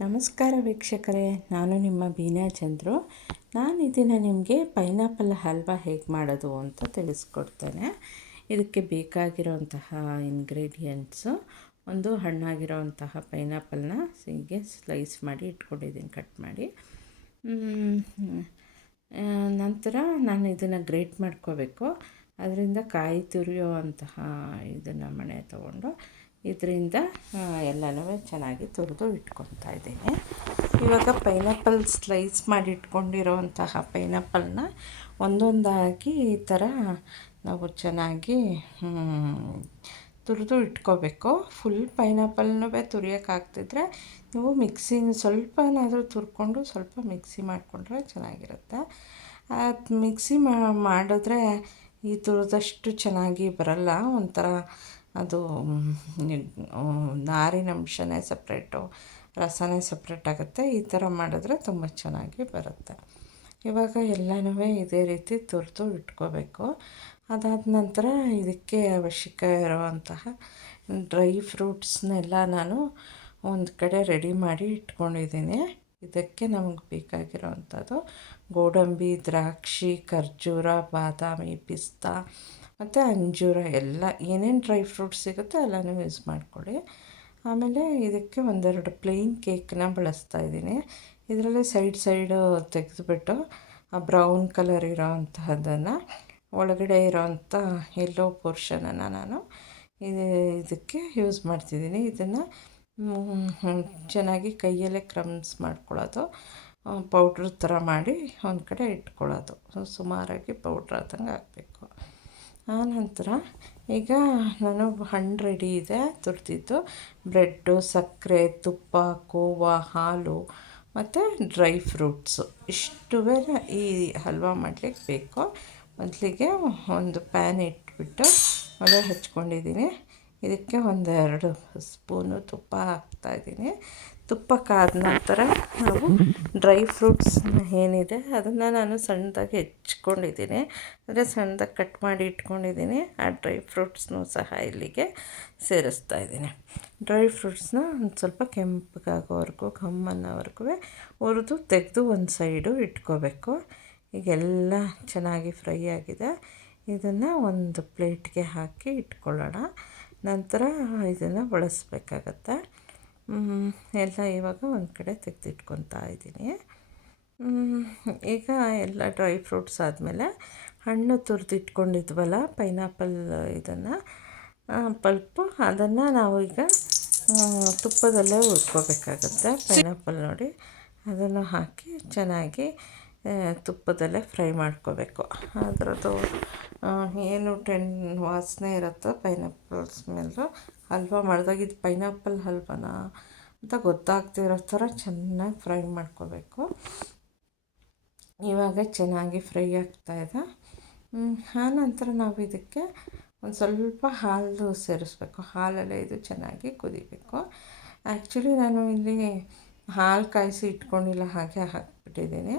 ನಮಸ್ಕಾರ ವೀಕ್ಷಕರೇ, ನಾನು ನಿಮ್ಮ ಬೀನಾ ಚಂದ್ರು. ನಾನು ಇದನ್ನು ನಿಮಗೆ ಪೈನಾಪಲ್ ಹಲ್ವಾ ಹೇಗೆ ಮಾಡೋದು ಅಂತ ತಿಳಿಸ್ಕೊಡ್ತೇನೆ. ಇದಕ್ಕೆ ಬೇಕಾಗಿರೋಂತಹ ಇಂಗ್ರೀಡಿಯೆಂಟ್ಸು ಒಂದು ಹಣ್ಣಾಗಿರೋಂತಹ ಪೈನಾಪಲ್ನ ಹೀಗೆ ಸ್ಲೈಸ್ ಮಾಡಿ ಇಟ್ಕೊಂಡಿದ್ದೀನಿ ಕಟ್ ಮಾಡಿ. ನಂತರ ನಾನು ಇದನ್ನು ಗ್ರೇಟ್ ಮಾಡ್ಕೋಬೇಕು. ಅದರಿಂದ ಕಾಯಿ ತುರಿಯೋ ಅಂತಹ ಇದನ್ನು ಮಣೆ ತೊಗೊಂಡು ಇದರಿಂದ ಎಲ್ಲನೂ ಚೆನ್ನಾಗಿ ತುರಿದು ಇಟ್ಕೊತಾ ಇದ್ದೀನಿ. ಇವಾಗ ಪೈನಾಪಲ್ ಸ್ಲೈಸ್ ಮಾಡಿ ಇಟ್ಕೊಂಡಿರೋವಂತಹ ಪೈನಾಪಲ್ನ ಒಂದೊಂದಾಗಿ ಈ ಥರ ನಾವು ಚೆನ್ನಾಗಿ ತುರಿದು ಇಟ್ಕೋಬೇಕು. ಫುಲ್ ಪೈನಾಪಲ್ನೂ ತುರಿಯೋಕ್ಕಾಗ್ತಿದ್ರೆ ನೀವು ಮಿಕ್ಸಿನ ಸ್ವಲ್ಪನಾದರೂ ತುರ್ಕೊಂಡು ಸ್ವಲ್ಪ ಮಿಕ್ಸಿ ಮಾಡಿಕೊಂಡ್ರೆ ಚೆನ್ನಾಗಿರುತ್ತೆ. ಅದು ಮಿಕ್ಸಿ ಮಾಡಿದ್ರೆ ಈ ತುರಿದಷ್ಟು ಚೆನ್ನಾಗಿ ಬರಲ್ಲ. ಒಂಥರ ಅದು ನಾರಿನಂಶನೇ ಸಪ್ರೇಟು, ರಸನೇ ಸಪ್ರೇಟ್ ಆಗುತ್ತೆ. ಈ ಥರ ಮಾಡಿದ್ರೆ ತುಂಬ ಚೆನ್ನಾಗಿ ಬರುತ್ತೆ. ಇವಾಗ ಎಲ್ಲನೂ ಇದೇ ರೀತಿ ತುರಿದು ಇಟ್ಕೋಬೇಕು. ಅದಾದ ನಂತರ ಇದಕ್ಕೆ ಅವಶ್ಯಕ ಇರುವಂತಹ ಡ್ರೈ ಫ್ರೂಟ್ಸ್ನೆಲ್ಲ ನಾನು ಒಂದು ಕಡೆ ರೆಡಿ ಮಾಡಿ ಇಟ್ಕೊಂಡಿದ್ದೀನಿ. ಇದಕ್ಕೆ ನಮಗೆ ಬೇಕಾಗಿರೋವಂಥದ್ದು ಗೋಡಂಬಿ, ದ್ರಾಕ್ಷಿ, ಖರ್ಜೂರ, ಬಾದಾಮಿ, ಪಿಸ್ತಾ ಮತ್ತು ಅಂಜೂರ ಎಲ್ಲ ಏನೇನು ಡ್ರೈ ಫ್ರೂಟ್ಸ್ ಸಿಗುತ್ತೆ ಎಲ್ಲನೂ ಯೂಸ್ ಮಾಡಿಕೊಳ್ಳಿ. ಆಮೇಲೆ ಇದಕ್ಕೆ ಒಂದೆರಡು ಪ್ಲೇನ್ ಕೇಕ್ನ ಬಳಸ್ತಾ ಇದ್ದೀನಿ. ಇದರಲ್ಲಿ ಸೈಡ್ ಸೈಡು ತೆಗೆದುಬಿಟ್ಟು ಆ ಬ್ರೌನ್ ಕಲರ್ ಇರೋ ಅಂತಹದ್ದನ್ನು ಒಳಗಡೆ ಇರೋವಂಥ ಎಲ್ಲೋ ಪೋರ್ಷನನ್ನು ನಾನು ಇದು ಇದಕ್ಕೆ ಯೂಸ್ ಮಾಡ್ತಿದ್ದೀನಿ. ಇದನ್ನು ಚೆನ್ನಾಗಿ ಕೈಯಲ್ಲೇ ಕ್ರಮ್ಸ್ ಮಾಡ್ಕೊಳ್ಳೋದು. ಪೌಡ್ರ್ ಥರ ಮಾಡಿ ಒಂದು ಕಡೆ ಇಟ್ಕೊಳ್ಳೋದು. ಸುಮಾರಾಗಿ ಪೌಡ್ರ್ ಆದಂಗೆ ಹಾಕಬೇಕು. ಆನಂತರ ಈಗ ನಾನು ಹಣ್ಣು ರೆಡಿ ಇದೆ ತುರ್ತಿದ್ದು ಬ್ರೆಡ್ಡು, ಸಕ್ಕರೆ, ತುಪ್ಪ, ಕೋವಾ, ಹಾಲು ಮತ್ತು ಡ್ರೈ ಫ್ರೂಟ್ಸು. ಇಷ್ಟು ಈ ಹಲ್ವಾ ಮಾಡಲಿಕ್ಕೆ ಬೇಕು. ಮೊದಲಿಗೆ ಒಂದು ಪ್ಯಾನ್ ಇಟ್ಬಿಟ್ಟು ಒಲೆ ಹಚ್ಕೊಂಡಿದ್ದೀನಿ. ಇದಕ್ಕೆ ಒಂದೆರಡು ಸ್ಪೂನು ತುಪ್ಪ ಹಾಕ್ತಾಯಿದ್ದೀನಿ ತುಪ್ಪ ಕಾದ ನಂತರ ನಾವು ಡ್ರೈ ಫ್ರೂಟ್ಸ್ ಏನಿದೆ ಅದನ್ನು ನಾನು ಸಣ್ಣದಾಗಿ ಹೆಚ್ಕೊಂಡಿದ್ದೀನಿ. ಅಂದರೆ ಸಣ್ಣದಾಗಿ ಕಟ್ ಮಾಡಿ ಇಟ್ಕೊಂಡಿದ್ದೀನಿ. ಆ ಡ್ರೈ ಫ್ರೂಟ್ಸ್ನೂ ಸಹ ಇಲ್ಲಿಗೆ ಸೇರಿಸ್ತಾ ಇದ್ದೀನಿ. ಡ್ರೈ ಫ್ರೂಟ್ಸ್ನ ಒಂದು ಸ್ವಲ್ಪ ಕೆಂಪಗಾಗೋವರೆಗೂ ಘಮ್ಮನ್ನೋವರೆಗೂ ಹುರಿದು ತೆಗೆದು ಒಂದು ಸೈಡು ಇಟ್ಕೋಬೇಕು. ಈಗೆಲ್ಲ ಚೆನ್ನಾಗಿ ಫ್ರೈ ಆಗಿದೆ. ಇದನ್ನು ಒಂದು ಪ್ಲೇಟ್ಗೆ ಹಾಕಿ ಇಟ್ಕೊಳ್ಳೋಣ. ನಂತರ ಇದನ್ನು ಬಳಸಬೇಕಾಗತ್ತೆ. ಎಲ್ಲ ಇವಾಗ ಒಂದು ಕಡೆ ತೆಗೆದಿಟ್ಕೊತಾ ಇದ್ದೀನಿ. ಈಗ ಎಲ್ಲ ಡ್ರೈ ಫ್ರೂಟ್ಸ್ ಆದಮೇಲೆ ಹಣ್ಣು ತುರಿದಿಟ್ಕೊಂಡಿದ್ವಲ್ಲ, ಪೈನಾಪಲ್ ಇದನ್ನು ಪಲ್ಪು, ಅದನ್ನು ನಾವು ಈಗ ತುಪ್ಪದಲ್ಲೇ ಹುರ್ಕೋಬೇಕಾಗತ್ತೆ. ಪೈನಾಪಲ್ ನೋಡಿ, ಅದನ್ನು ಹಾಕಿ ಚೆನ್ನಾಗಿ ತುಪ್ಪದಲ್ಲೇ ಫ್ರೈ ಮಾಡ್ಕೋಬೇಕು. ಅದರದ್ದು ಏನು ಟೆನ್ ವಾಸನೆ ಇರುತ್ತೋ ಪೈನಾಪಲ್ ಸ್ಮೆಲ್ಲು ಹಲ್ವಾ ಮಾಡಿದಾಗ ಇದು ಪೈನಾಪಲ್ ಹಲ್ವಾನ ಅಂತ ಗೊತ್ತಾಗ್ತಿರೋ ಥರ ಚೆನ್ನಾಗಿ ಫ್ರೈ ಮಾಡ್ಕೋಬೇಕು. ಇವಾಗ ಚೆನ್ನಾಗಿ ಫ್ರೈ ಆಗ್ತಾ ಆಗ್ತಾಯಿದೆ ಆನಂತರ ನಾವು ಇದಕ್ಕೆ ಒಂದು ಸ್ವಲ್ಪ ಹಾಲು ಸೇರಿಸ್ಬೇಕು. ಹಾಲಲ್ಲೇ ಇದು ಚೆನ್ನಾಗಿ ಕುದಿಬೇಕು. ಆ್ಯಕ್ಚುಲಿ ನಾನು ಇಲ್ಲಿ ಹಾಲು ಕಾಯಿಸಿ ಇಟ್ಕೊಂಡಿಲ್ಲ ಹಾಗೆ ಹಾಕ್ಬಿಟ್ಟಿದ್ದೀನಿ.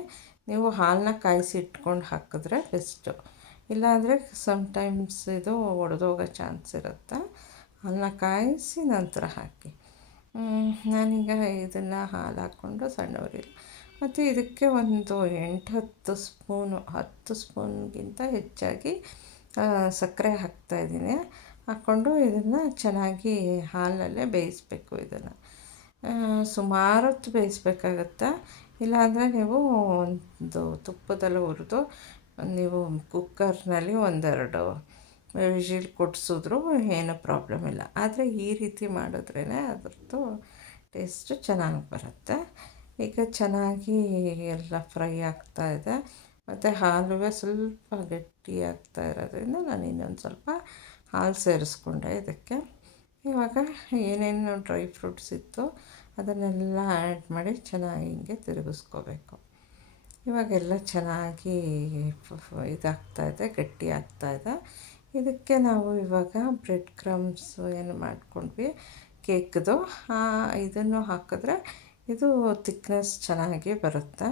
ನೀವು ಹಾಲನ್ನ ಕಾಯಿಸಿ ಇಟ್ಕೊಂಡು ಹಾಕಿದ್ರೆ ಬೆಸ್ಟು ಇಲ್ಲಾಂದರೆ ಸಮ್ಟೈಮ್ಸ್ ಇದು ಒಡೆದೋಗೋ ಚಾನ್ಸ್ ಇರುತ್ತೆ. ಹಾಲನ್ನ ಕಾಯಿಸಿ ನಂತರ ಹಾಕಿ. ನಾನೀಗ ಇದನ್ನು ಹಾಲು ಹಾಕ್ಕೊಂಡು ಸಣ್ಣವರಿಲ್ಲ. ಮತ್ತು ಇದಕ್ಕೆ ಒಂದು ಎಂಟು ಹತ್ತು ಸ್ಪೂನು, ಹತ್ತು ಸ್ಪೂನ್ಗಿಂತ ಹೆಚ್ಚಾಗಿ ಸಕ್ಕರೆ ಹಾಕ್ತಾಯಿದ್ದೀನಿ ಹಾಕ್ಕೊಂಡು ಇದನ್ನು ಚೆನ್ನಾಗಿ ಹಾಲಲ್ಲೇ ಬೇಯಿಸಬೇಕು ಇದನ್ನು. ಸುಮಾರು ಹೊತ್ತು ಬೇಯಿಸ್ಬೇಕಾಗತ್ತೆ? ಇಲ್ಲಾಂದರೆ ನೀವು ಒಂದು ತುಪ್ಪದಲ್ಲಿ ಹುರಿದು, ನೀವು ಕುಕ್ಕರ್ನಲ್ಲಿ ಒಂದೆರಡು ವಿಶಿಲ್ ಕೊಡಿಸಿದ್ರು ಏನೂ ಪ್ರಾಬ್ಲಮ್ ಇಲ್ಲ. ಆದರೆ ಈ ರೀತಿ ಮಾಡಿದ್ರೇ ಅದರದ್ದು ಟೇಸ್ಟು ಚೆನ್ನಾಗಿ ಬರುತ್ತೆ. ಈಗ ಚೆನ್ನಾಗಿ ಎಲ್ಲ ಫ್ರೈ ಆಗ್ತಾ ಇದೆ. ಮತ್ತು ಹಾಲು ಸ್ವಲ್ಪ ಗಟ್ಟಿ ಆಗ್ತಾ ಇರೋದ್ರಿಂದ ನಾನು ಇನ್ನೊಂದು ಸ್ವಲ್ಪ ಹಾಲು ಸೇರಿಸ್ಕೊಂಡೆ ಇದಕ್ಕೆ. ಇವಾಗ ಏನೇನು ಡ್ರೈ ಫ್ರೂಟ್ಸ್ ಇತ್ತು ಅದನ್ನೆಲ್ಲ ಆ್ಯಡ್ ಮಾಡಿ ಚೆನ್ನಾಗಿ ಹಿಂಗೆ ತಿರುಗಿಸ್ಕೋಬೇಕು. ಇವಾಗೆಲ್ಲ ಚೆನ್ನಾಗಿ ಇದಾಗ್ತಾಯಿದೆ ಗಟ್ಟಿ ಆಗ್ತಾಯಿದೆ ಇದಕ್ಕೆ ನಾವು ಇವಾಗ ಬ್ರೆಡ್ ಕ್ರಮ್ಸ್ ಏನು ಮಾಡ್ಕೊಂಡ್ವಿ, ಕೇಕ್ದು. ಇದನ್ನು ಹಾಕಿದ್ರೆ ಇದು ತಿಕ್ನೆಸ್ ಚೆನ್ನಾಗಿ ಬರುತ್ತೆ.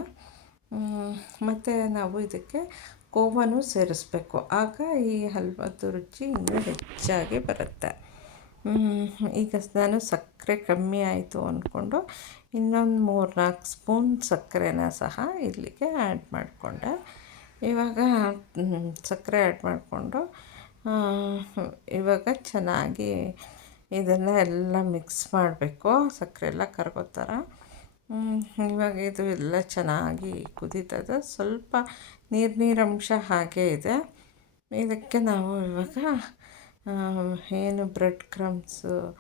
ಮತ್ತು ನಾವು ಇದಕ್ಕೆ ಕೋವನು ಸೇರಿಸ್ಬೇಕು. ಆಗ ಈ ಹಲ್ವದ ರುಚಿ ಇನ್ನೂ ಹೆಚ್ಚಾಗಿ ಬರುತ್ತೆ. ಈಗ ನಾನು ಸಕ್ಕರೆ ಕಮ್ಮಿ ಆಯಿತು ಅಂದ್ಕೊಂಡು ಇನ್ನೊಂದು ಮೂರು ನಾಲ್ಕು ಸ್ಪೂನ್ ಸಕ್ಕರೆನ ಸಹ ಇಲ್ಲಿಗೆ ಆ್ಯಡ್ ಮಾಡಿಕೊಂಡೆ. ಇವಾಗ ಸಕ್ಕರೆ ಆ್ಯಡ್ ಮಾಡಿಕೊಂಡು ಇವಾಗ ಚೆನ್ನಾಗಿ ಇದನ್ನು ಎಲ್ಲ ಮಿಕ್ಸ್ ಮಾಡಬೇಕು. ಸಕ್ಕರೆ ಎಲ್ಲ ಕರಗೋ ಥರ ಇವಾಗ ಇದು ಎಲ್ಲ ಚೆನ್ನಾಗಿ ಕುದೀತದೆ. ಸ್ವಲ್ಪ ನೀರು ನೀರಂಶ ಹಾಗೆ ಇದೆ. ಇದಕ್ಕೆ ನಾವು ಇವಾಗ ಏನು ಬ್ರೆಡ್ ಕ್ರಮ್ಸು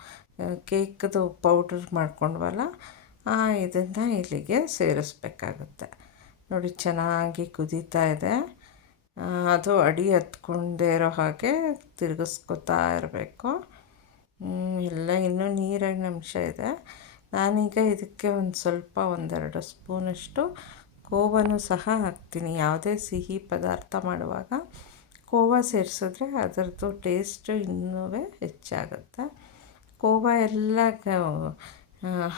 ಕೇಕ್ದು ಪೌಡರ್ ಮಾಡ್ಕೊಂಡ್ವಲ್ಲ, ಆ, ಇದನ್ನು ಇಲ್ಲಿಗೆ ಸೇರಿಸ್ಬೇಕಾಗುತ್ತೆ. ನೋಡಿ, ಚೆನ್ನಾಗಿ ಕುದೀತಾ ಇದೆ. ಅದು ಅಡಿ ಹತ್ಕೊಂಡೇ ಇರೋ ಹಾಗೆ ತಿರುಗಿಸ್ಕೊತಾ ಇರಬೇಕು. ಎಲ್ಲ ಇನ್ನೂ ನೀರಿನ ಅಂಶ ಇದೆ. ನಾನೀಗ ಇದಕ್ಕೆ ಒಂದು ಸ್ವಲ್ಪ ಒಂದೆರಡು ಸ್ಪೂನಷ್ಟು ಕೋವನ್ನು ಸಹ ಹಾಕ್ತೀನಿ. ಯಾವುದೇ ಸಿಹಿ ಪದಾರ್ಥ ಮಾಡುವಾಗ ಕೋವಾ ಸೇರಿಸಿದ್ರೆ ಅದರದ್ದು ಟೇಸ್ಟು ಇನ್ನೂ ಹೆಚ್ಚಾಗುತ್ತೆ. ಕೋವಾ ಎಲ್ಲ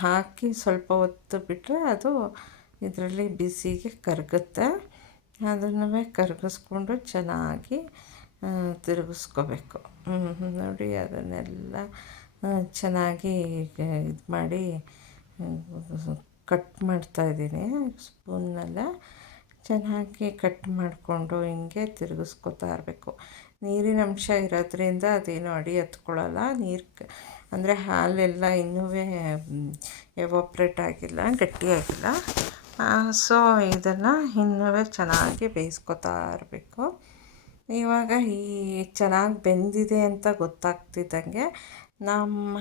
ಹಾಕಿ ಸ್ವಲ್ಪ ಹೊತ್ತು ಬಿಟ್ಟರೆ ಅದು ಇದರಲ್ಲಿ ಬಿಸಿಗೆ ಕರಗುತ್ತೆ. ಅದನ್ನು ಕರಗಿಸ್ಕೊಂಡು ಚೆನ್ನಾಗಿ ತಿರುಗಿಸ್ಕೋಬೇಕು. ನೋಡಿ ಅದನ್ನೆಲ್ಲ ಚೆನ್ನಾಗಿ ಇದು ಮಾಡಿ ಕಟ್ ಮಾಡ್ತಾಯಿದ್ದೀನಿ ಸ್ಪೂನ್ನಲ್ಲೇ ಚೆನ್ನಾಗಿ ಕಟ್ ಮಾಡಿಕೊಂಡು ಹಿಂಗೆ ತಿರುಗಿಸ್ಕೊತಾ ಇರಬೇಕು. ನೀರಿನ ಅಂಶ ಇರೋದ್ರಿಂದ ಅದೇನು ಅಡಿ ಹತ್ಕೊಳ್ಳಲ್ಲ ನೀರು ಅಂದರೆ ಹಾಲೆಲ್ಲ ಇನ್ನೂ ಎವಾಪ್ರೇಟ್ ಆಗಿಲ್ಲ, ಗಟ್ಟಿಯಾಗಿಲ್ಲ. ಸೊ ಇದನ್ನು ಇನ್ನೂ ಚೆನ್ನಾಗಿ ಬೇಯಿಸ್ಕೊತಾ ಇರಬೇಕು. ಇವಾಗ ಈ ಚೆನ್ನಾಗಿ ಬೆಂದಿದೆ ಅಂತ ಗೊತ್ತಾಗ್ತಿದ್ದಂಗೆ ನಮ್ಮ,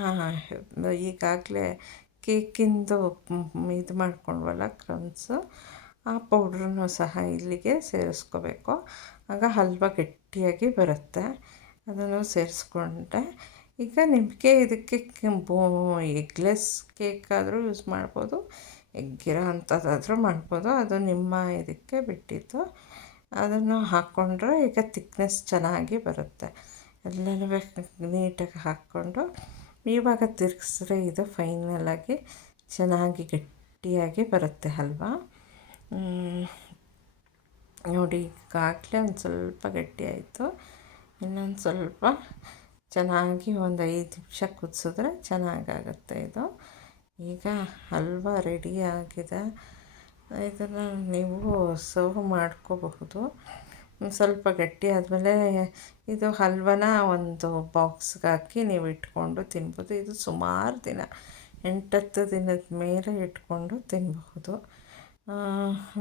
ಈಗಾಗಲೇ ಕೇಕಿಂದು ಇದು ಮಾಡ್ಕೊಂಡ್ವಲ್ಲ ಕ್ರಮ್ಸು ಆ ಪೌಡ್ರನ್ನು ಸಹ ಇಲ್ಲಿಗೆ ಸೇರಿಸ್ಕೋಬೇಕು. ಆಗ ಹಲ್ವ ಗಟ್ಟಿಯಾಗಿ ಬರುತ್ತೆ. ಅದನ್ನು ಸೇರಿಸ್ಕೊಂಡೆ ಈಗ ನಿಮಗೆ ಇದಕ್ಕೆ ಬೋ ಎಗ್ಲೆಸ್ ಕೇಕ್ ಆದರೂ ಯೂಸ್ ಮಾಡ್ಬೋದು, ಎಗ್ಗಿರೋ ಅಂಥದ್ದಾದರೂ ಮಾಡ್ಬೋದು. ಅದು ನಿಮ್ಮ ಇದಕ್ಕೆ ಬಿಟ್ಟಿತ್ತು ಅದನ್ನು ಹಾಕ್ಕೊಂಡ್ರೆ ಈಗ ತಿಕ್ನೆಸ್ ಚೆನ್ನಾಗಿ ಬರುತ್ತೆ. ಎಲ್ಲನೂ ನೀಟಾಗಿ ಹಾಕ್ಕೊಂಡು ಇವಾಗ ತಿರುಗಿಸ್ರೆ ಇದು ಫೈನಲಾಗಿ ಚೆನ್ನಾಗಿ ಗಟ್ಟಿಯಾಗಿ ಬರುತ್ತೆ ಹಲ್ವಾ. ನೋಡಿ ಈಗಾಗಲೇ ಒಂದು ಸ್ವಲ್ಪ ಗಟ್ಟಿಯಾಯಿತು ಇನ್ನೊಂದು ಸ್ವಲ್ಪ ಚೆನ್ನಾಗಿ ಒಂದು ಐದು ನಿಮಿಷ ಕುದಿಸಿದ್ರೆ ಚೆನ್ನಾಗಾಗುತ್ತೆ ಇದು. ಈಗ ಹಲ್ವ ರೆಡಿ ಆಗಿದೆ. ಇದನ್ನು ನೀವು ಸರ್ವ್ ಮಾಡ್ಕೋಬಹುದು. ಸ್ವಲ್ಪ ಗಟ್ಟಿ ಆದಮೇಲೆ ಇದು ಹಲ್ವನ ಒಂದು ಬಾಕ್ಸ್ಗೆ ಹಾಕಿ ನೀವು ಇಟ್ಕೊಂಡು ತಿನ್ಬೋದು. ಇದು ಸುಮಾರು ದಿನ, ಎಂಟತ್ತು ದಿನದ ಮೇಲೆ ಇಟ್ಕೊಂಡು ತಿನ್ನಬಹುದು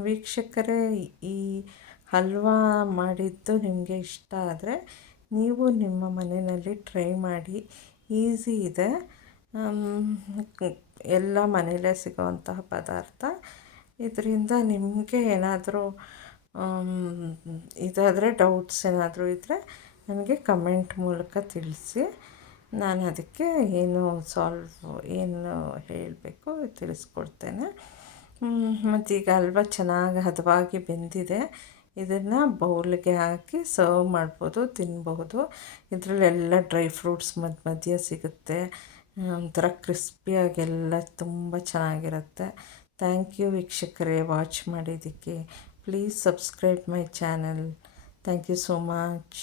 ವೀಕ್ಷಕರೇ, ಈ ಹಲ್ವಾ ಮಾಡಿದ್ದು ನಿಮಗೆ ಇಷ್ಟ ಆದರೆ ನೀವು ನಿಮ್ಮ ಮನೆಯಲ್ಲಿ ಟ್ರೈ ಮಾಡಿ. ಈಸಿ ಇದೆ. ಎಲ್ಲ ಮನೆಯಲ್ಲೇ ಸಿಗುವಂತಹ ಪದಾರ್ಥ. ಇದರಿಂದ ನಿಮಗೆ ಏನಾದರೂ ಇದಾದರೆ ಡೌಟ್ಸ್ ಏನಾದರೂ ಇದ್ದರೆ ನನಗೆ ಕಮೆಂಟ್ ಮೂಲಕ ತಿಳಿಸಿ. ನಾನು ಅದಕ್ಕೆ ಏನು ಸಾಲ್ವ್, ಏನು ಹೇಳಬೇಕು ತಿಳಿಸ್ಕೊಡ್ತೇನೆ. ಮತ್ತು ಈಗ ಹಲ್ವ ಚೆನ್ನಾಗಿ ಹದವಾಗಿ ಬೆಂದಿದೆ. ಇದನ್ನು ಬೌಲ್ಗೆ ಹಾಕಿ ಸರ್ವ್ ಮಾಡ್ಬೋದು ತಿನ್ಬಹುದು ಇದರಲ್ಲೆಲ್ಲ ಡ್ರೈ ಫ್ರೂಟ್ಸ್ ಮಧ್ಯ ಮಧ್ಯ ಸಿಗುತ್ತೆ. ಒಂಥರ ಕ್ರಿಸ್ಪಿಯಾಗೆಲ್ಲ ತುಂಬ ಚೆನ್ನಾಗಿರುತ್ತೆ. ಥ್ಯಾಂಕ್ ಯು ವೀಕ್ಷಕರೇ ವಾಚ್ ಮಾಡಿದ್ದಕ್ಕೆ. Please subscribe my channel thank you so much